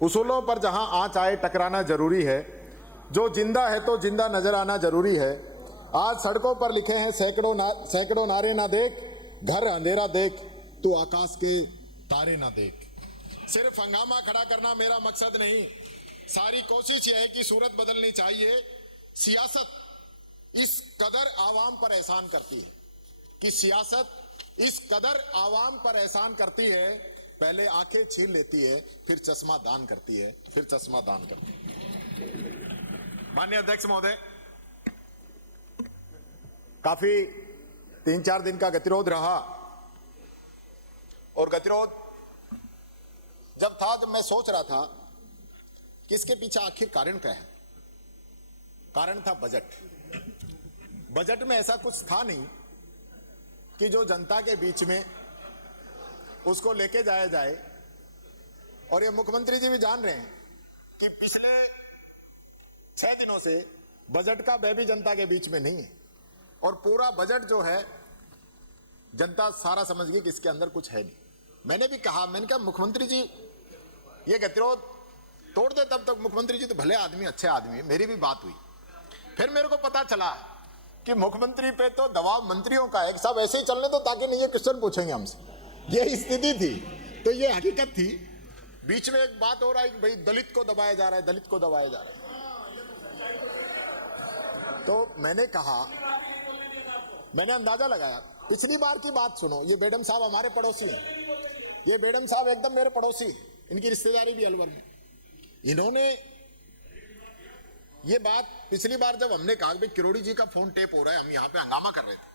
उसूलों पर जहां आंच आए टकराना जरूरी है। जो जिंदा है तो जिंदा नजर आना जरूरी है। आज सड़कों पर लिखे हैं सैकड़ों नारे ना देख, घर अंधेरा देख, तू आकाश के तारे ना देख। सिर्फ हंगामा खड़ा करना मेरा मकसद नहीं, सारी कोशिश यह है कि सूरत बदलनी चाहिए। सियासत इस कदर आवाम पर एहसान करती है कि सियासत इस कदर आवाम पर एहसान करती है, पहले आंखें छीन लेती है, फिर चश्मा दान करती है, फिर चश्मा दान करती है। माननीय अध्यक्ष महोदय, काफी 3-4 दिन का गतिरोध रहा और गतिरोध जब मैं सोच रहा था कि इसके पीछे आखिर कारण क्या है। कारण था बजट में ऐसा कुछ था नहीं कि जो जनता के बीच में उसको लेके जाया जाए। और ये मुख्यमंत्री जी भी जान रहे हैं कि पिछले 6 दिनों से बजट का व्यय भी जनता के बीच में नहीं है और पूरा बजट जो है जनता सारा समझ गई कि इसके अंदर कुछ है नहीं। मैंने भी कहा, मैंने कहा मुख्यमंत्री जी ये गतिरोध तोड़ दे, तब तक मुख्यमंत्री जी तो भले आदमी, अच्छे आदमी, मेरी भी बात हुई। फिर मेरे को पता चला कि मुख्यमंत्री पे तो दबाव मंत्रियों का है, सब ऐसे ही चलने दो ताकि नहीं ये क्वेश्चन पूछेंगे हमसे। ये स्थिति थी, तो ये हकीकत थी। बीच में एक बात हो रहा है कि भाई दलित को दबाया जा रहा है, दलित को दबाया जा रहा है। तो मैंने कहा, मैंने अंदाजा लगाया, पिछली बार की बात सुनो। ये बेडम साहब हमारे पड़ोसी हैं, ये बेडम साहब एकदम मेरे पड़ोसी हैं, इनकी रिश्तेदारी भी अलवर में। इन्होंने ये बात पिछली बार जब हमने कहा कि किरोड़ी जी का फोन टेप हो रहा है, हम यहां पे हंगामा कर रहे थे,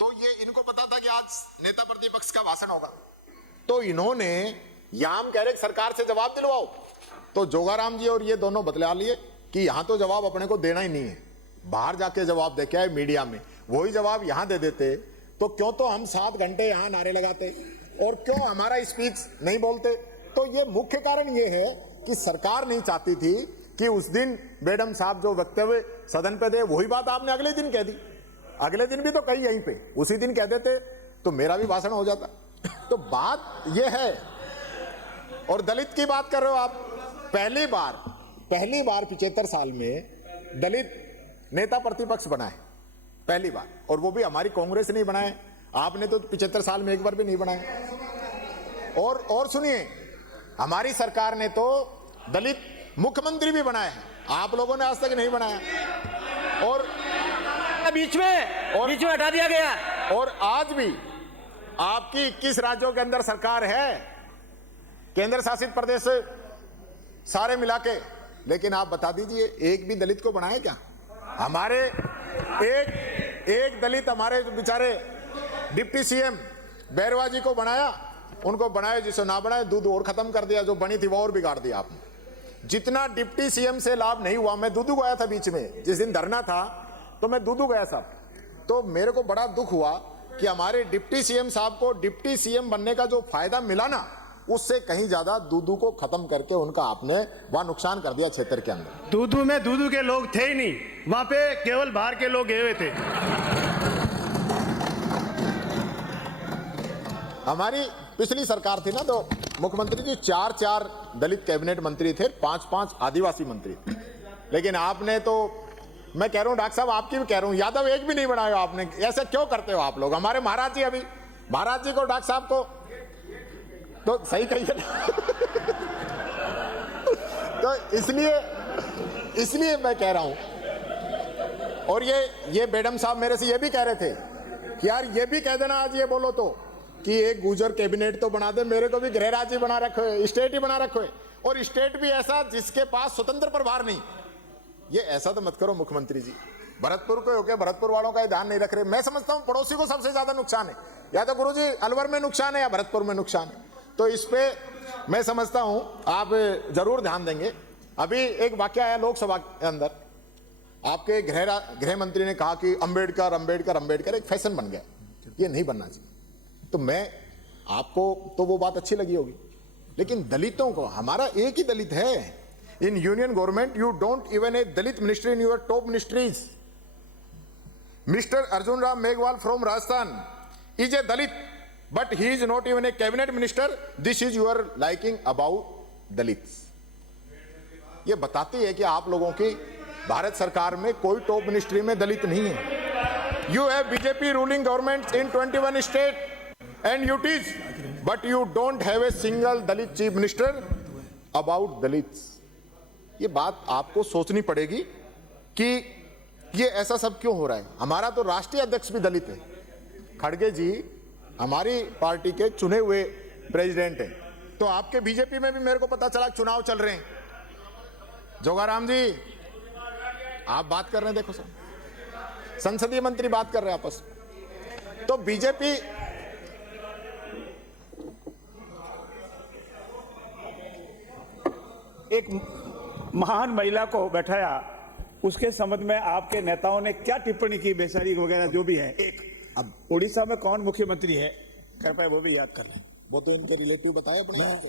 तो ये इनको पता था कि आज नेता प्रतिपक्ष का भाषण होगा, तो इन्होंने यहां हम कह रहे सरकार से जवाब दिलवाओ, तो जोगाराम जी और ये दोनों बतला लिए कि यहां तो जवाब अपने को देना ही नहीं है, बाहर जाके जवाब दे के आए मीडिया में, वही जवाब यहां दे देते तो क्यों तो हम 7 घंटे यहां नारे लगाते और क्यों हमारा स्पीच नहीं बोलते। तो ये मुख्य कारण ये है कि सरकार नहीं चाहती थी कि उस दिन बेडम साहब जो वक्तव्य सदन पे दे वही बात आपने अगले दिन कह दी। अगले दिन भी तो कही यहीं पे, उसी दिन कह देते तो मेरा भी भाषण हो जाता। तो बात ये है। और दलित की बात कर रहे हो आप, पहली बार 75 साल में दलित नेता प्रतिपक्ष बनाए, पहली बार, और वो भी हमारी कांग्रेस नहीं बनाए, आपने तो 75 साल में एक बार भी नहीं बनाए। और सुनिए, हमारी सरकार ने तो दलित मुख्यमंत्री भी बनाए हैं, आप लोगों ने आज तक नहीं बनाया। और बीच में हटा दिया गया। और आज भी आपकी 21 राज्यों के अंदर सरकार है, केंद्र शासित प्रदेश सारे मिला के, लेकिन आप बता दीजिए एक भी दलित को बनाए क्या? हमारे एक दलित हमारे बेचारे डिप्टी सीएम बैरवा जी को बनाया, उनको बनाया, जिसे ना बनाए दूध और खत्म कर दिया, जो बनी थी वो और बिगाड़ दिया आपने। जितना डिप्टी सीएम से लाभ नहीं हुआ, मैं दूधू गया था बीच में, जिस दिन धरना था तो मैं दूधू गया साहब, तो मेरे को बड़ा दुख हुआ कि हमारे डिप्टी सीएम साहब को डिप्टी सीएम बनने का जो फायदा मिला ना, उससे कहीं ज्यादा दूधू को खत्म करके उनका आपने वहां नुकसान कर दिया क्षेत्र के अंदर। दूधू में दूधू के लोग थे ही नहीं, वहां पे केवल बाहर के लोग गए हुए थे। हमारी पिछली सरकार थी ना, तो मुख्यमंत्री जी 4 दलित कैबिनेट मंत्री थे, 5 आदिवासी मंत्री थे। लेकिन आपने तो, मैं कह रहा हूं डॉक्टर साहब, आपकी भी कह रहा हूं, यादव एक भी नहीं बनाया आपने। ऐसे क्यों करते हो आप लोग? हमारे महाराज जी, अभी महाराज जी को, डॉक्टर साहब को तो सही कहिए तो इसलिए मैं कह रहा हूं। और ये बेडम साहब मेरे से ये भी कह रहे थे कि यार ये भी कह देना आज, ये बोलो तो कि एक गुजर कैबिनेट तो बना दे, मेरे को भी गृह राज्य बना रखो है, स्टेट ही बना रखो है, और स्टेट भी ऐसा जिसके पास स्वतंत्र प्रभार नहीं। ये ऐसा तो मत करो मुख्यमंत्री जी। भरतपुर को होके भरतपुर वालों का ध्यान नहीं रख रहे। मैं समझता हूं पड़ोसी को सबसे ज्यादा नुकसान है, या तो गुरुजी अलवर में नुकसान है या भरतपुर में नुकसान है। तो इस पे मैं समझता हूं आप जरूर ध्यान देंगे। अभी एक वाक्य आया लोकसभा के अंदर, आपके गृह मंत्री ने कहा कि अंबेडकर एक फैशन बन गया, ये नहीं बनना चाहिए। तो मैं आपको तो वो बात अच्छी लगी होगी, लेकिन दलितों को, हमारा एक ही दलित है in union government. You don't even a Dalit ministry in your top ministries. Mister Arjun Ram Meghwal from Rajasthan is a Dalit, but he is not even a cabinet minister. This is your liking about दलित। ये बताती है कि आप लोगों की भारत सरकार में कोई टॉप मिनिस्ट्री में दलित नहीं है। You have BJP ruling government in 21 state and UTs, but you don't have a single Dalit chief minister about Dalits. ये बात आपको सोचनी पड़ेगी कि ये ऐसा सब क्यों हो रहा है। हमारा तो राष्ट्रीय अध्यक्ष भी दलित है। खड़गे जी हमारी पार्टी के चुने हुए प्रेसिडेंट हैं। तो आपके बीजेपी में भी मेरे को पता चला चुनाव चल रहे हैं। जोगाराम जी आप बात कर रहे हैं, देखो सर संसदीय मंत्री बात कर रहे हैं आपस में। तो बीजेपी एक महान महिला को बैठाया, उसके संबंध में आपके नेताओं ने क्या टिप्पणी की, बेचारी वगैरह जो भी है। एक अब उड़ीसा में कौन मुख्यमंत्री है कृपया वो भी याद करना। वो तो इनके रिलेटिव बताए अपने यहाँ के।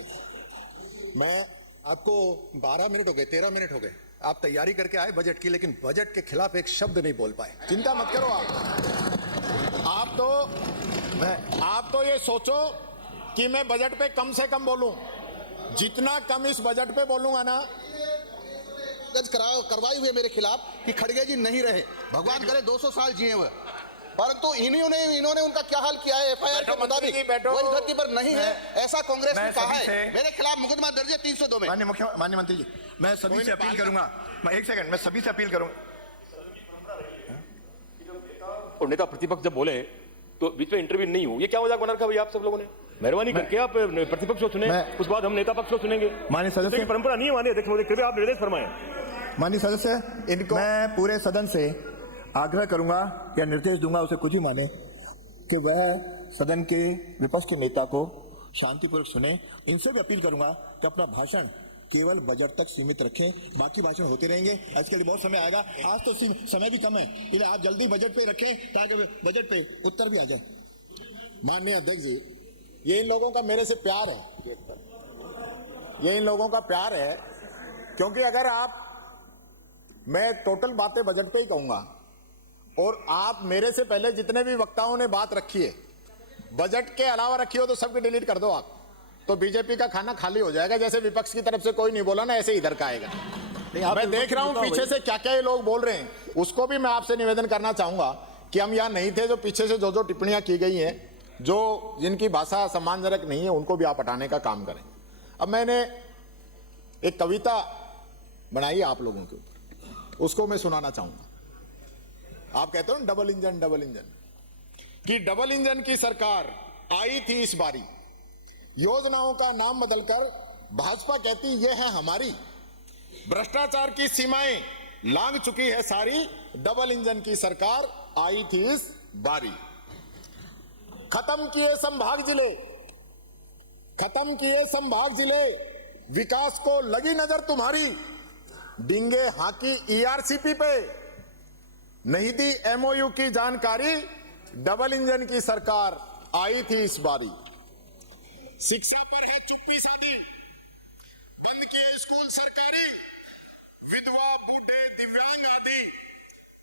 मैं आपको 12 मिनट हो गए, 13 मिनट हो गए, आप तैयारी करके आए बजट की, लेकिन बजट के खिलाफ एक शब्द नहीं बोल पाए। चिंता मत करो आप तो ये सोचो कि मैं बजट पे कम से कम बोलूं। जितना कम इस बजट पे बोलूंगा ना, करवाई हुए मेरे खिलाफ कि खड़गे जी नहीं रहे, भगवान करे 200 साल जिए हुए, परंतु इन्होंने उनका क्या हाल किया है। एफआईआर के मुताबिक वो इस धरती पर नहीं है, ऐसा कांग्रेस ने कहा है। मेरे खिलाफ मुकदमा दर्ज है 302 में। माननीय मंत्री जी, मैं सभी से अपील करूंगा, मैं एक सेकंड, मैं सभी से अपील करूंगा। और नेता प्रतिपक्ष जब बोले तो बीच में इंटरव्यू नहीं हो, ये क्या मजाक बना रखा भैया आप सब लोगों ने। मेहरबानी करके आप प्रतिपक्ष को सुने, उसके बाद हम नेता पक्ष को सुनेंगे। माननीय सदस्य, की परंपरा नहीं है माननीय अध्यक्ष महोदय, कृपया आप निर्देश फरमाएं। माननीय सदस्य, मैं पूरे सदन से आग्रह करूंगा या निर्देश दूंगा, उसे कुछ ही माने, कि वह सदन के विपक्ष के नेता को शांतिपूर्वक सुने। इनसे भी अपील करूंगा कि अपना भाषण केवल बजट तक सीमित रखें, बाकी भाषण होते रहेंगे। आज के लिए बहुत समय आएगा, आज तो समय भी कम है, इसलिए आप जल्दी बजट पे रखें ताकि बजट पे उत्तर भी आ जाए। माननीय अध्यक्ष जी, ये इन लोगों का मेरे से प्यार है, ये इन लोगों का प्यार है, क्योंकि अगर मैं टोटल बातें बजट पे ही कहूंगा और आप मेरे से पहले जितने भी वक्ताओं ने बात रखी है बजट के अलावा रखी हो तो सबकी डिलीट कर दो आप, तो बीजेपी का खाना खाली हो जाएगा। जैसे विपक्ष की तरफ से कोई नहीं बोला ना, ऐसे इधर का आएगा। मैं देख रहा हूं पीछे से क्या क्या ये लोग बोल रहे हैं, उसको भी मैं आपसे निवेदन करना चाहूंगा कि हम यहां नहीं थे। जो पीछे से जो टिप्पणियां की गई हैं, जो जिनकी भाषा सम्मानजनक नहीं है, उनको भी आप हटाने का काम करें। अब मैंने एक कविता बनाई आप लोगों के ऊपर, उसको मैं सुनाना चाहूंगा। आप कहते हो ना डबल इंजन, कि डबल इंजन की सरकार आई थी इस बारी, योजनाओं का नाम बदलकर भाजपा कहती ये है हमारी, भ्रष्टाचार की सीमाएं लांघ चुकी है सारी, डबल इंजन की सरकार आई थी इस बारी। खत्म किए संभाग जिले, विकास को लगी नजर तुम्हारी, डिंगे हाकी ईआरसीपी पे, नहीं दी एमओयू की जानकारी, डबल इंजन की सरकार आई थी इस बारी। शिक्षा पर है चुप्पी साधी, बंद किए स्कूल सरकारी, विधवा बूढ़े दिव्यांग आदि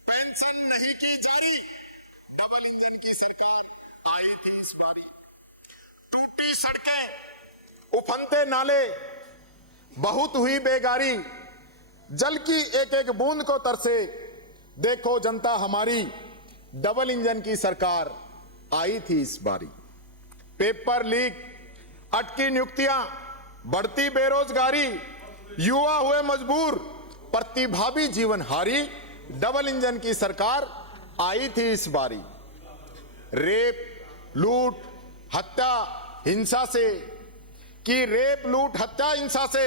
पेंशन नहीं की जारी, डबल इंजन की सरकार आई थी इस बारी। टूटी सड़कें, उफनते नाले, बहुत हुई बेगारी, जल की एक एक बूंद को तरसे, देखो जनता हमारी, डबल इंजन की सरकार आई थी इस बारी। पेपर लीक, अटकी नियुक्तियां, बढ़ती बेरोजगारी, युवा हुए मजबूर, प्रतिभावी जीवन हारी, डबल इंजन की सरकार आई थी इस बारी। रेप, लूट, हत्या, हिंसा से, कि रेप, लूट, हत्या, हिंसा से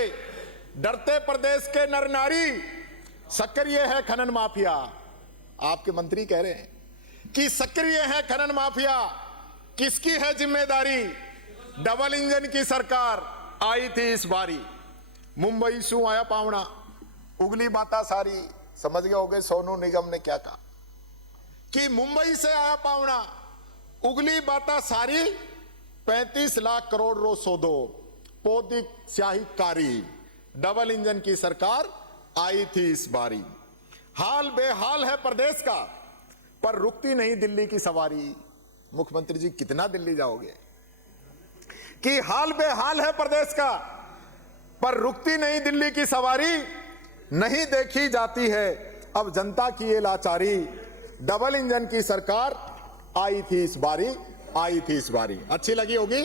डरते प्रदेश के नर नारी, सक्रिय है खनन माफिया। आपके मंत्री कह रहे हैं कि सक्रिय है खनन माफिया, किसकी है जिम्मेदारी, डबल इंजन की सरकार आई थी इस बारी। मुंबई शू आया पावना, उगली बाता सारी, समझ गए होगे सोनू निगम ने क्या कहा कि मुंबई से आया पावना, उगली बाता सारी, 35 लाख करोड़ रो सौदो, पोदी स्याही कारी, डबल इंजन की सरकार आई थी इस बारी। हाल बेहाल है प्रदेश का, पर रुकती नहीं दिल्ली की सवारी। मुख्यमंत्री जी कितना दिल्ली जाओगे, कि हाल बेहाल है प्रदेश का, पर रुकती नहीं दिल्ली की सवारी, नहीं देखी जाती है अब जनता की ये लाचारी। डबल इंजन की सरकार आई थी इस बारी, आई थी इस बारी। अच्छी लगी होगी,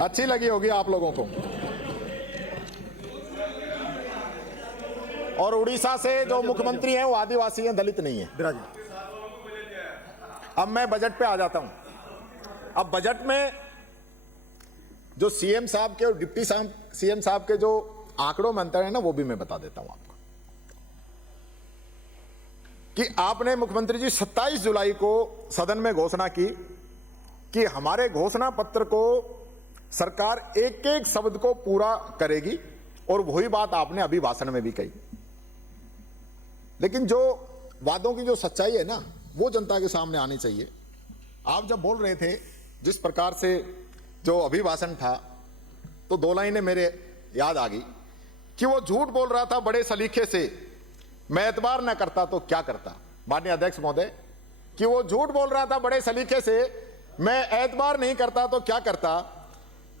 अच्छी लगी होगी आप लोगों को। और उड़ीसा से जो मुख्यमंत्री हैं वो आदिवासी हैं, दलित नहीं है। अब मैं बजट पे आ जाता हूं। अब बजट में जो सीएम साहब के और डिप्टी सीएम साहब के जो आंकड़ों में अंतर है ना, वो भी मैं बता देता हूं आपको कि आपने मुख्यमंत्री जी 27 जुलाई को सदन में घोषणा की कि हमारे घोषणा पत्र को सरकार एक एक शब्द को पूरा करेगी, और वही बात आपने अभी भाषण में भी कही। लेकिन जो वादों की जो सच्चाई है ना, वो जनता के सामने आनी चाहिए। आप जब बोल रहे थे जिस प्रकार से जो अभिभाषण था, तो दो लाइनें मेरे याद आ गई कि वो झूठ बोल रहा था बड़े सलीके से, मैं एतबार न करता तो क्या करता। माननीय अध्यक्ष महोदय, कि वो झूठ बोल रहा था बड़े सलीके से, मैं एतबार नहीं करता तो क्या करता,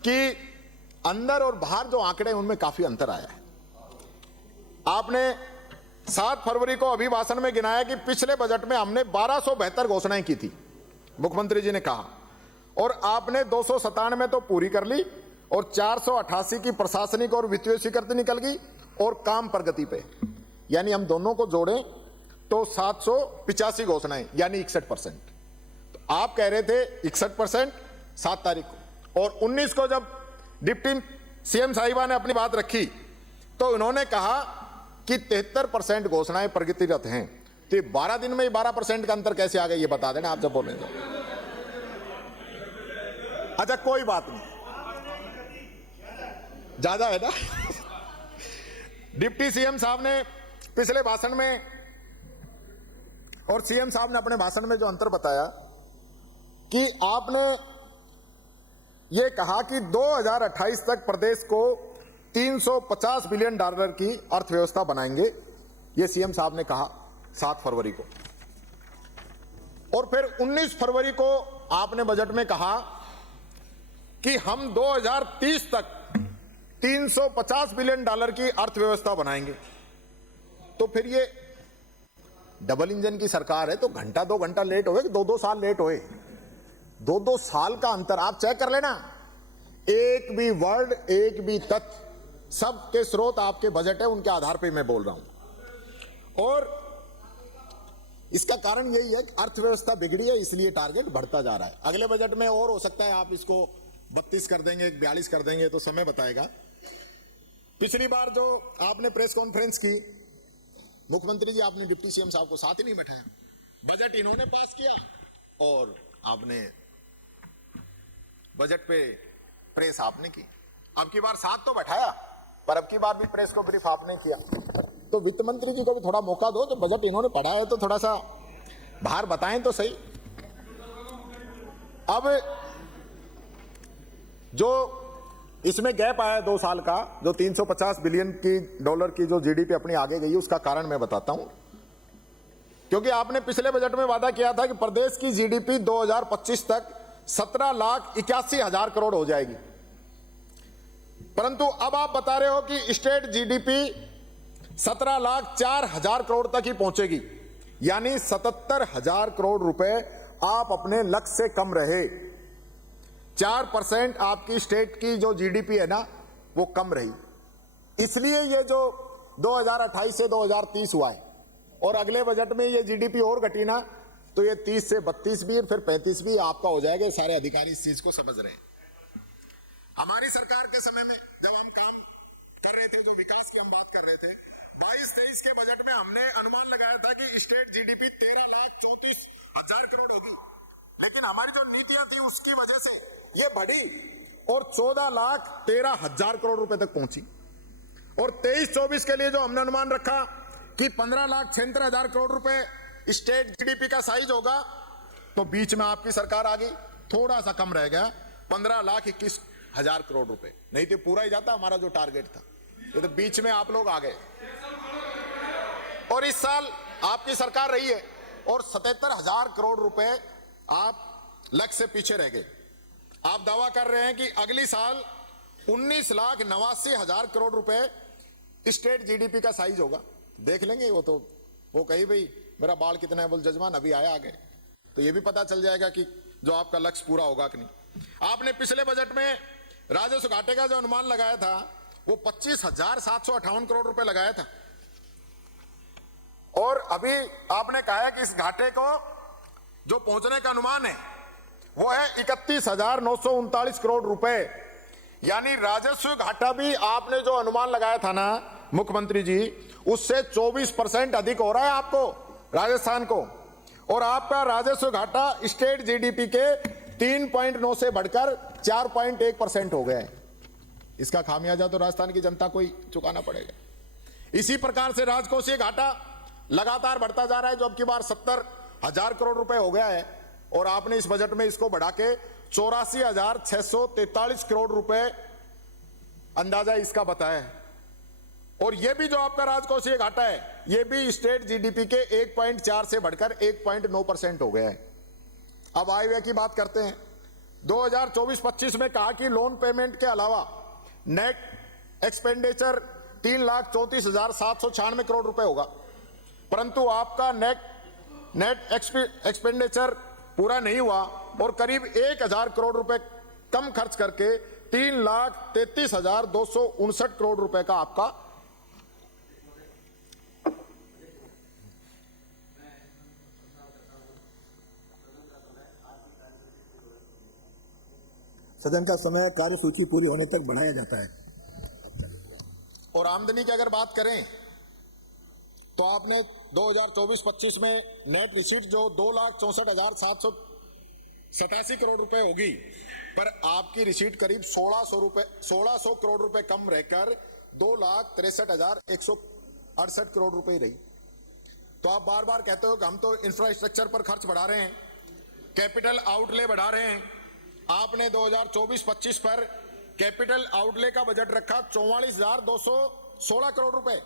कि अंदर और बाहर जो आंकड़े उनमें काफी अंतर आया है। आपने 7 फरवरी को अभिभाषण में गिनाया कि पिछले बजट में हमने 1272 घोषणाएं की थी, मुख्यमंत्री जी ने कहा, और आपने 297 तो पूरी कर ली, और 488 की प्रशासनिक और वित्तीय स्वीकृति निकल गई, और काम प्रगति पे, यानी हम दोनों को जोड़ें तो 785 घोषणाएं, यानी 61%। तो आप कह रहे थे 61% 7 तारीख को, और 19 को जब डिप्टी सीएम साहिबा ने अपनी बात रखी तो उन्होंने कहा कि 73% घोषणाएं प्रगतिरत हैं। तो 12 दिन में ही 12% का अंतर कैसे आ गया, ये बता देना आप जब बोल रहे थे। अच्छा कोई बात नहीं, ज्यादा है ना। डिप्टी सीएम साहब ने पिछले भाषण में और सीएम साहब ने अपने भाषण में जो अंतर बताया कि आपने ये कहा कि 2028 तक प्रदेश को $350 बिलियन की अर्थव्यवस्था बनाएंगे, ये सीएम साहब ने कहा 7 फरवरी को। और फिर 19 फरवरी को आपने बजट में कहा कि हम 2030 तक $350 बिलियन की अर्थव्यवस्था बनाएंगे। तो फिर ये डबल इंजन की सरकार है, तो घंटा 2 घंटा लेट होए कि 2-2 साल लेट होए, 2-2 साल का अंतर आप चेक कर लेना। एक भी वर्ड, एक भी तथ्य, सबके स्रोत आपके बजट है, उनके आधार पे मैं बोल रहा हूं। और इसका कारण यही है कि अर्थव्यवस्था बिगड़ी है, इसलिए टारगेट बढ़ता जा रहा है। अगले बजट में और हो सकता है आप इसको 32 कर देंगे, 42 कर देंगे, तो समय बताएगा। पिछली बार जो आपने प्रेस कॉन्फ्रेंस की, मुख्यमंत्री जी आपने डिप्टी सीएम साहब को साथ ही नहीं बैठाया, बजट इन्होंने पास किया और आपने बजट पे प्रेस आपने की। अब की बार साथ तो बैठाया, पर अब की बार भी प्रेस को ब्रीफ आपने किया। तो वित्त मंत्री जी को भी थोड़ा मौका दो, जो बजट इन्होंने पढ़ा है तो थोड़ा सा बाहर बताएं तो सही। अब जो इसमें गैप आया 2 साल का, जो $350 बिलियन की जो जीडीपी अपनी आगे गई, उसका कारण मैं बताता हूं। क्योंकि आपने पिछले बजट में वादा किया था कि प्रदेश की जीडीपी 2025 तक 17,81,000 करोड़ हो जाएगी, परंतु अब आप बता रहे हो कि स्टेट जीडीपी 17,04,000 करोड़ तक ही पहुंचेगी, यानी 77,000 करोड़ रुपए आप अपने लक्ष्य से कम रहे। 4% आपकी स्टेट की जो जीडीपी है ना, वो कम रही। इसलिए ये जो 2028 से 2030 हुआ है, और अगले बजट में ये जीडीपी और घटी ना, तो ये 30 से 32 भी फिर 35 भी आपका हो जाएगा। सारे अधिकारी इस चीज को समझ रहे हैं। हमारी सरकार के समय में जब हम काम कर रहे थे, जो विकास की हम बात कर रहे थे, 22-23 के बजट में हमने अनुमान लगाया था कि स्टेट जीडीपी 13,34,000 करोड़ होगी, लेकिन हमारी जो नीतियां थी उसकी वजह से ये बढ़ी और 14,13,000 करोड़ रुपए तक पहुंची। और 23-24 के लिए जो हमने अनुमान रखा कि 15,76,000 करोड़ रुपए स्टेट जीडीपी का साइज होगा, तो बीच में आपकी सरकार आ गई, थोड़ा सा कम रह गया, 15,21,000 करोड़ रुपए। नहीं तो पूरा ही जाता हमारा जो टारगेट था, ये तो बीच में आप लोग आ गए। और इस साल आपकी सरकार रही है और 77,000 करोड़ रुपए आप लक्ष्य से पीछे रह गए। आप दावा कर रहे हैं कि अगली साल 19,89,000 करोड़ रुपए स्टेट जीडीपी का साइज होगा। देख लेंगे वो तो, वो कही भाई मेरा बाल कितना है, बोल जजमान अभी आया आगे, तो ये भी पता चल जाएगा कि जो आपका लक्ष्य पूरा होगा कि नहीं। आपने पिछले बजट में राजस्व घाटे का जो अनुमान लगाया था वो 25,758 करोड़ रुपए लगाया था, और अभी आपने कहा है कि इस घाटे को जो पहुंचने का अनुमान है वो है 31,939 करोड़ रुपए। यानी राजस्व घाटा भी आपने जो अनुमान लगाया था ना मुख्यमंत्री जी, उससे 24% अधिक हो रहा है आपको राजस्थान को, और आपका राजस्व घाटा स्टेट जीडीपी के 3.9 से बढ़कर 4.1% हो गया है। इसका खामियाजा तो राजस्थान की जनता को ही चुकाना पड़ेगा। इसी प्रकार से राजकोषीय घाटा लगातार बढ़ता जा रहा है, जो अब की बार 70,000 करोड़ रुपए हो गया है, और आपने इस बजट में इसको बढ़ा के 84,643 करोड़ रुपए अंदाजा इसका बताया है। और यह भी जो आपका राजकोषीय घाटा है यह भी स्टेट जीडीपी के 1.4 से बढ़कर 1.9% हो गया है। अब आय व्यय की बात करते हैं। 2024-25 में कहा कि लोन पेमेंट के अलावा नेट एक्सपेंडिचर 3,34,796 करोड़ रुपए होगा, परंतु आपका नेट एक्सपेंडिचर पूरा नहीं हुआ और करीब 1,000 करोड़ रुपए कम खर्च करके 3,33,259 करोड़ रुपए का आपका सदन का समय कार्यसूची पूरी होने तक बढ़ाया जाता है। और आमदनी की अगर बात करें तो आपने 2024-25 में नेट रिसीट जो 2,64,787 करोड़ रुपए होगी, पर आपकी रिसीट करीब 1,600 करोड़ रुपए कम रहकर 2,63,168 करोड़ रुपए ही रही। तो आप बार बार कहते हो कि हम तो इंफ्रास्ट्रक्चर पर खर्च बढ़ा रहे हैं, कैपिटल आउटले बढ़ा रहे हैं। आपने 2024-25 पर कैपिटल आउटले का बजट रखा 44,216 करोड़ रुपए,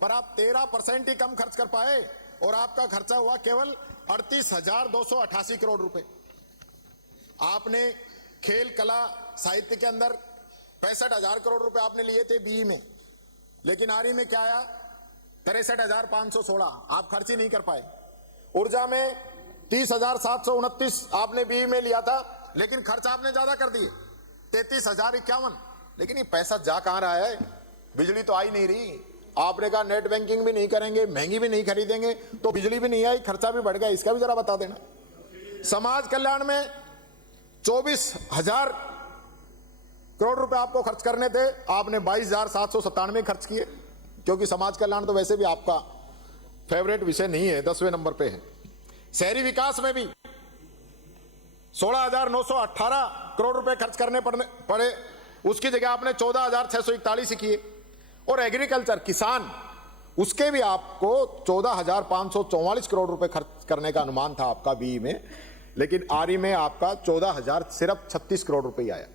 पर आप 13% ही कम खर्च कर पाए और आपका खर्चा हुआ केवल 38,288 करोड़ रुपए। आपने खेल कला साहित्य के अंदर 65,000 करोड़ रुपए आपने लिए थे बीई में, लेकिन आरई में क्या आया 63,516, आप खर्च ही नहीं कर पाए। ऊर्जा में 30,729 आपने बीई में लिया था, लेकिन खर्च आपने ज्यादा कर दिए 33,051, लेकिन ये पैसा जा कहां रहा है? बिजली तो आई नहीं रही। आपने कहा नेट बैंकिंग भी नहीं करेंगे, महंगी भी नहीं खरीदेंगे, तो बिजली भी नहीं आई, खर्चा भी बढ़ गया। इसका भी जरा बता देना। समाज कल्याण में 24,000 करोड़ रुपए आपको खर्च करने थे, आपने 22,797 खर्च किए, क्योंकि समाज कल्याण तो वैसे भी आपका फेवरेट विषय नहीं है, 10वें नंबर पे है। शहरी विकास में भी 16,918 करोड़ रुपए खर्च करने पड़े, उसकी जगह आपने 14,641 ही किए। और एग्रीकल्चर किसान, उसके भी आपको 14,544 करोड़ रुपए खर्च करने का अनुमान था आपका बीई में, लेकिन आरई में आपका 14,000 सिर्फ 36 करोड़ रुपए आया।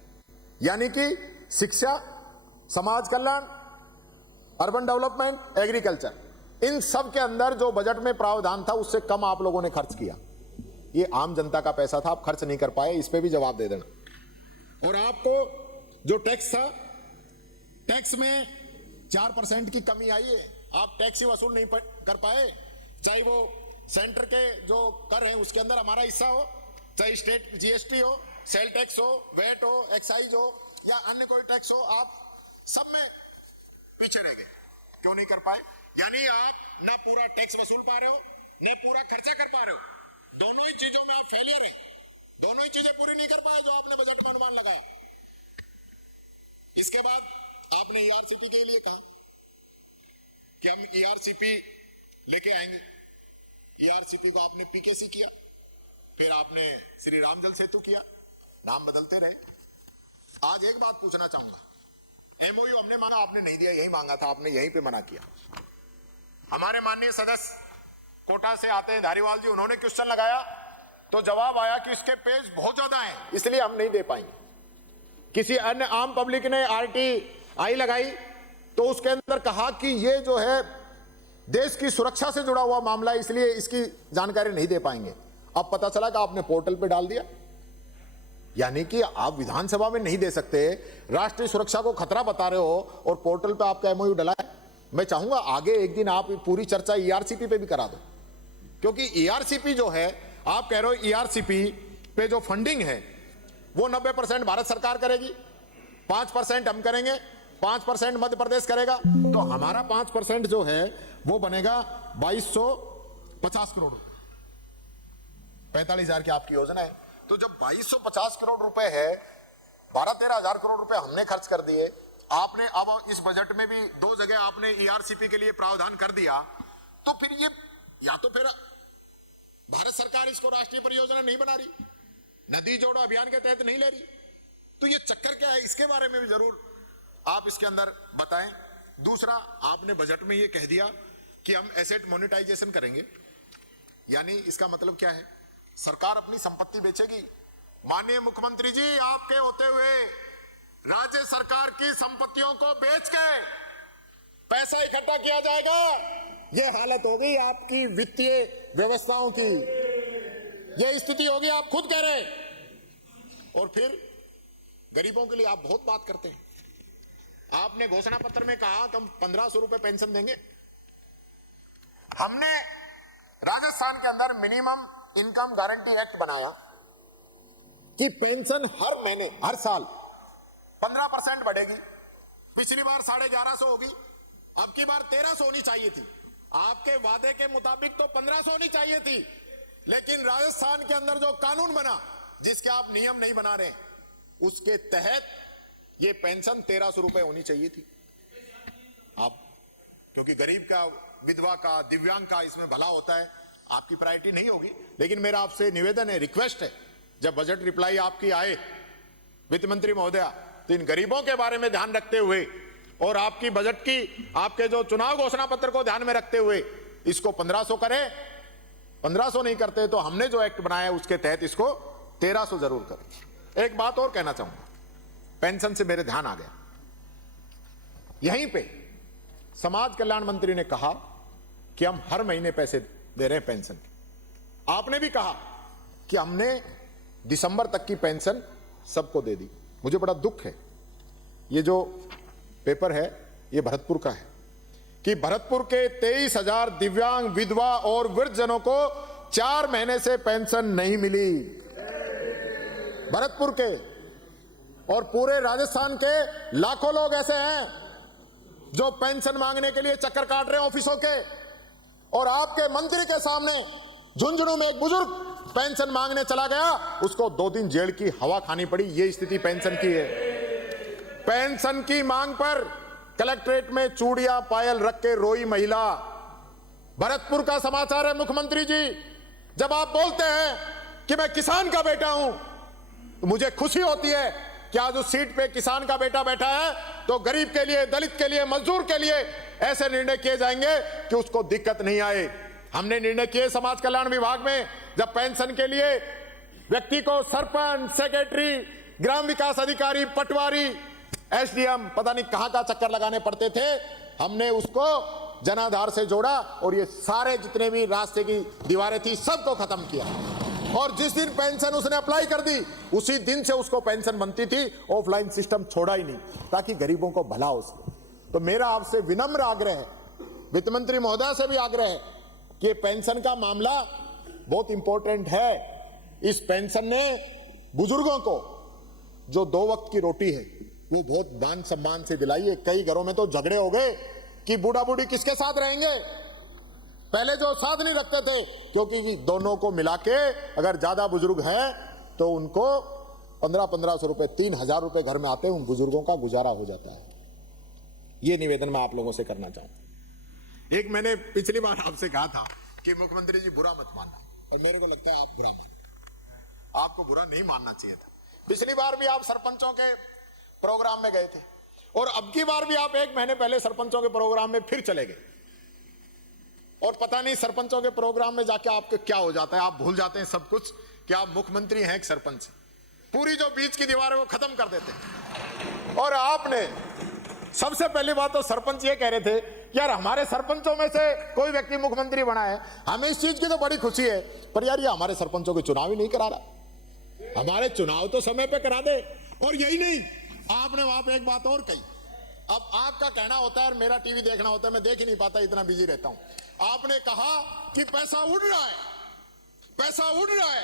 यानी कि शिक्षा, समाज कल्याण, अर्बन डेवलपमेंट, एग्रीकल्चर, इन सब के अंदर जो बजट में प्रावधान था उससे कम आप लोगों ने खर्च किया। ये आम जनता का पैसा था, आप खर्च नहीं कर पाए, इस पे भी जवाब दे देना। और आपको जो टैक्स था, टैक्स में 4% की कमी आई है, आप टैक्स ही वसूल नहीं कर पाए। चाहे वो सेंटर के जो कर हैं उसके अंदर हमारा हिस्सा हो, चाहे स्टेट जीएसटी हो, सेल टैक्स हो, वैट हो, एक्साइज हो या अन्य कोई टैक्स हो, आप सब में पीछे रह गए। क्यों नहीं कर पाए? यानी आप ना पूरा टैक्स वसूल पा रहे हो, न पूरा खर्चा कर पा रहे हो। दोनों ही चीजों में आप फेलियर है, दोनों ही चीजें पूरी नहीं कर पाए जो आपने बजट में अनुमान लगाया। इसके बाद आपने ईआरसीपी के लिए कहा कि हम ईआरसीपी लेके आएंगे। ईआरसीपी को आपने पीकेसी किया, फिर आपने श्री राम जल सेतु किया, नाम बदलते रहे। आज एक बात पूछना चाहूंगा, एमओयू हमने मांगा, आपने नहीं दिया, यही मांगा था आपने, यहीं पे मना किया। हमारे माननीय सदस्य कोटा से आते हैं धारीवाल जी, उन्होंने क्वेश्चन लगाया तो जवाब आया कि इसके पेज बहुत ज्यादा हैं, इसलिए हम नहीं दे पाएंगे। किसी अन्य आम पब्लिक ने आरटीआई लगाई तो उसके अंदर कहा कि ये जो है देश की सुरक्षा से जुड़ा हुआ मामला है, इसलिए इसकी जानकारी नहीं दे पाएंगे। अब पता चला कि आपने पोर्टल पे डाल दिया। यानी कि आप विधानसभा में नहीं दे सकते, राष्ट्रीय सुरक्षा को खतरा बता रहे हो और पोर्टल पे आपका एमओयू डला है। मैं चाहूंगा आगे एक दिन आप पूरी चर्चा ईआरसीपी पे भी करा दो, क्योंकि ईआरसीपी जो है, आप कह रहे हो ईआरसीपी पे जो फंडिंग है वो 90% भारत सरकार करेगी, 5% हम करेंगे, 5% मध्य प्रदेश करेगा, तो हमारा 5% जो है वो बनेगा 2250 करोड़ रुपए। 45,000 की आपकी योजना है, तो जब 2250 करोड़ रुपए है, 12-13 हजार करोड़ रुपए हमने खर्च कर दिए, आपने अब इस बजट में भी 2 जगह आपने ईआरसीपी के लिए प्रावधान कर दिया, तो फिर ये या तो फिर भारत सरकार इसको राष्ट्रीय परियोजना नहीं बना रही, नदी जोड़ो अभियान के तहत नहीं ले रही, तो ये चक्कर क्या है, इसके बारे में भी जरूर आप इसके अंदर बताएं। दूसरा, आपने बजट में ये कह दिया कि हम एसेट मोनेटाइजेशन करेंगे, यानी इसका मतलब क्या है, सरकार अपनी संपत्ति बेचेगी। माननीय मुख्यमंत्री जी, आपके होते हुए राज्य सरकार की संपत्तियों को बेच के पैसा इकट्ठा किया जाएगा। यह हालत होगी आपकी वित्तीय व्यवस्थाओं की, यह स्थिति होगी, आप खुद कह रहे हैं। और फिर गरीबों के लिए आप बहुत बात करते हैं। आपने घोषणा पत्र में कहा कि हम 1500 रुपए पेंशन देंगे। हमने राजस्थान के अंदर मिनिमम इनकम गारंटी एक्ट बनाया कि पेंशन हर महीने, हर साल 15% बढ़ेगी। पिछली बार 1150 होगी, अब की बार 1300 होनी चाहिए थी। आपके वादे के मुताबिक तो 1500 होनी चाहिए थी, लेकिन राजस्थान के अंदर जो कानून बना, जिसके आप नियम नहीं बना रहे, उसके तहत ये पेंशन 1300 रुपए होनी चाहिए थी। आप, क्योंकि गरीब का, विधवा का, दिव्यांग का इसमें भला होता है, आपकी प्रायोरिटी नहीं होगी। लेकिन मेरा आपसे निवेदन है, रिक्वेस्ट है, जब बजट रिप्लाई आपकी आए वित्त मंत्री महोदया, तो इन गरीबों के बारे में ध्यान रखते हुए और आपकी बजट की, आपके जो चुनाव घोषणा पत्र को ध्यान में रखते हुए इसको 1500 करें। 1500 नहीं करते तो हमने जो एक्ट बनाया है उसके तहत इसको 1300 जरूर करें। एक बात और कहना चाहूंगा, पेंशन से मेरे ध्यान आ गया, यहीं पे समाज कल्याण मंत्री ने कहा कि हम हर महीने पैसे दे रहे हैं पेंशन के। आपने भी कहा कि हमने दिसंबर तक की पेंशन सबको दे दी। मुझे बड़ा दुख है, ये जो पेपर है ये भरतपुर का है, कि भरतपुर के 23,000 दिव्यांग, विधवा और वृद्धजनों को 4 महीने से पेंशन नहीं मिली। भरतपुर के और पूरे राजस्थान के लाखों लोग ऐसे हैं जो पेंशन मांगने के लिए चक्कर काट रहे हैं ऑफिसों के, और आपके मंत्री के सामने झुंझुनू में एक बुजुर्ग पेंशन मांगने चला गया, उसको 2 दिन जेल की हवा खानी पड़ी। ये स्थिति पेंशन की है। पेंशन की मांग पर कलेक्ट्रेट में चूड़ियां पायल रख के रोई महिला। भरतपुर का समाचार है मुख्यमंत्री जी। जब आप बोलते हैं कि मैं किसान का बेटा हूं, तो मुझे खुशी होती है कि आज उस सीट पे किसान का बेटा बैठा है, तो गरीब के लिए, दलित के लिए, मजदूर के लिए ऐसे निर्णय किए जाएंगे कि उसको दिक्कत नहीं आए। हमने निर्णय किए समाज कल्याण विभाग में, जब पेंशन के लिए व्यक्ति को सरपंच, सेक्रेटरी, ग्राम विकास अधिकारी, पटवारी, एसडीएम, पता नहीं कहां का चक्कर लगाने पड़ते थे, हमने उसको जनाधार से जोड़ा और ये सारे जितने भी रास्ते की दीवारें थी सबको खत्म किया। और जिस दिन पेंशन उसने अप्लाई कर दी, उसी दिन से उसको पेंशन बनती थी। ऑफलाइन सिस्टम छोड़ा ही नहीं, ताकि गरीबों को भला हो सके। तो मेरा आपसे विनम्र आग्रह है, वित्त मंत्री महोदय से भी आग्रह है कि पेंशन का मामला बहुत इंपॉर्टेंट है। इस पेंशन ने बुजुर्गों को जो 2 वक्त की रोटी है वो बहुत मान सम्मान से दिलाई है। कई घरों में तो झगड़े हो गए कि बूढ़ा बूढ़ी किसके साथ रहेंगे, पहले जो साथ नहीं रखते थे, क्योंकि दोनों को मिला के अगर ज्यादा बुजुर्ग हैं तो उनको 1500 रुपए, 3000 रुपए घर में आते हैं, उन बुजुर्गों का गुजारा हो जाता है। ये निवेदन मैं आप लोगों से करना चाहूंगा। एक मैंने पिछली बार आपसे कहा था कि मुख्यमंत्री जी बुरा मत मानना, और मेरे को लगता है आप बुरा मानते, आपको बुरा नहीं मानना चाहिए था। पिछली बार भी आप सरपंचों के प्रोग्राम में गए थे, और अब की बार भी आप 1 महीने पहले सरपंचों के प्रोग्राम में फिर चले गए, और पता नहीं सरपंचों के प्रोग्राम में जाके आपको क्या हो जाता है, आप भूल जाते हैं सब कुछ कि आप मुख्यमंत्री हैं एक सरपंच। पूरी जो बीच की दीवार है वो खत्म कर देते हैं। और आपने सबसे पहली बात तो सरपंच ये कह रहे थे, यार हमारे सरपंचों में से कोई व्यक्ति मुख्यमंत्री बना है, हमें इस चीज की तो बड़ी खुशी है, पर यार ये हमारे सरपंचों के चुनाव ही नहीं करा रहा। हमारे चुनाव तो समय पे करा दे। और यही नहीं, आपने वहां पे एक बात और कही। अब आपका कहना होता है और मेरा टीवी देखना होता है, मैं देख ही नहीं पाता, इतना बिजी रहता हूं। आपने कहा कि पैसा उड़ रहा है, पैसा उड़ रहा है,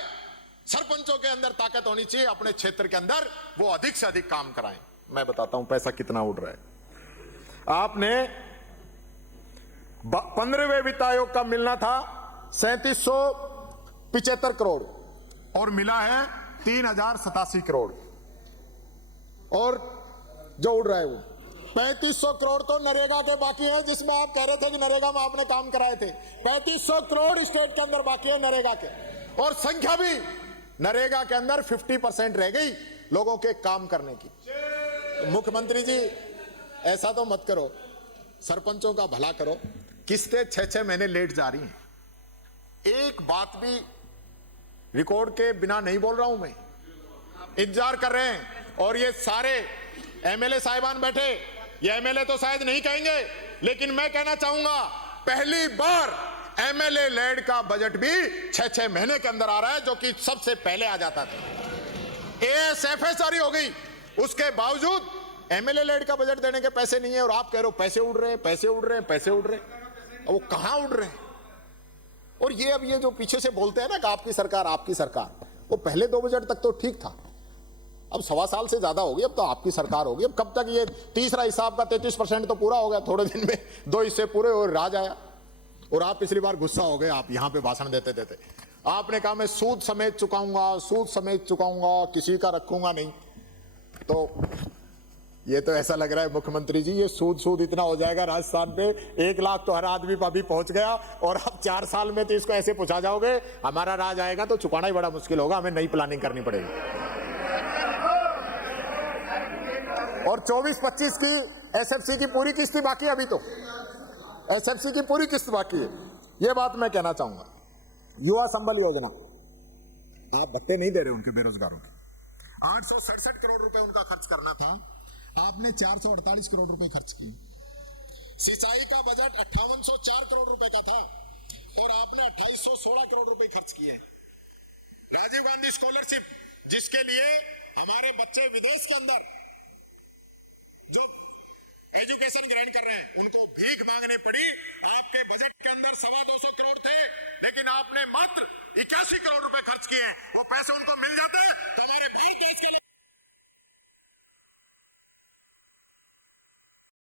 सरपंचों के अंदर ताकत होनी चाहिए, अपने क्षेत्र के अंदर वो अधिक से अधिक काम कराएं। मैं बताता हूं पैसा कितना उड़ रहा है। आपने 15वें वित्त आयोग का मिलना था 3775 करोड़ और मिला है 3087 करोड़। और जो उड़ रहा है वो 3500 करोड़ तो नरेगा के बाकी है, जिसमें आप कह रहे थे कि नरेगा में आपने काम कराए थे। 3500 करोड़ स्टेट के अंदर बाकी है नरेगा के, और संख्या भी नरेगा के अंदर 50% रह गई लोगों के काम करने की। तो मुख्यमंत्री जी ऐसा तो मत करो, सरपंचों का भला करो। किस्तें 6-6 महीने लेट जा रही हैं, एक बात भी रिकॉर्ड के बिना नहीं बोल रहा हूं मैं, इंतजार कर रहे हैं। और ये सारे एमएलए साहिबान बैठे, ये एमएलए तो शायद नहीं कहेंगे, लेकिन मैं कहना चाहूंगा पहली बार एमएलए लेड का बजट भी 6-6 महीने के अंदर आ रहा है, जो कि सबसे पहले आ जाता था। एएसएफए सारी हो गई, उसके बावजूद एमएलए लेड का बजट देने के पैसे नहीं है, और आप कह रहे हो पैसे उड़ रहे हैं, पैसे उड़ रहे हैं, पैसे उड़ रहे हैं। वो कहां उड़ रहे हैं? और ये अब ये जो पीछे से बोलते हैं ना कि आपकी सरकार, आपकी सरकार, वो पहले 2 बजट तक तो ठीक था, अब 1.25 साल से ज्यादा हो गई, अब तो आपकी सरकार होगी। अब कब तक ये तीसरा हिसाब का 33% तो पूरा हो गया, थोड़े दिन में 2 हिस्से पूरे और राज आया। और आप पिछली बार गुस्सा हो गए, आप यहां पे भाषण देते देते आपने कहा मैं सूद समेत चुकाऊंगा, सूद समेत चुकाऊंगा, किसी का रखूंगा नहीं। तो ये तो ऐसा लग रहा है मुख्यमंत्री जी, ये सूद इतना हो जाएगा राजस्थान पे, 1 लाख तो हर आदमी पर अभी पहुंच गया, और अब 4 साल में तो इसको ऐसे पूछा जाओगे, हमारा राज आएगा तो चुकाना ही बड़ा मुश्किल होगा, हमें नई प्लानिंग करनी पड़ेगी। और 24-25 की एसएफसी की पूरी किस्त बाकी है, अभी तो एसएफसी की पूरी किस्त बाकी है। ये बात मैं कहना चाहूंगा। युवा संबल योजना, आप भत्ते नहीं दे रहे उनके बेरोजगारों के, 867 करोड़ रुपए उनका खर्च करना था, आपने 448 करोड़ रुपए खर्च किए। सिंचाई का बजट 5804 करोड़ रुपए का था, और आपने 2816 करोड़ रुपए खर्च किए। राजीव गांधी स्कॉलरशिप, जिसके लिए हमारे बच्चे विदेश के अंदर जो एजुकेशन ग्रहण कर रहे हैं, उनको भीख मांगनी पड़ी। आपके बजट के अंदर 225 करोड़ थे, लेकिन आपने मात्र 81 करोड़ रुपए खर्च किए। वो पैसे उनको मिल जाते तो हमारे भारत देश के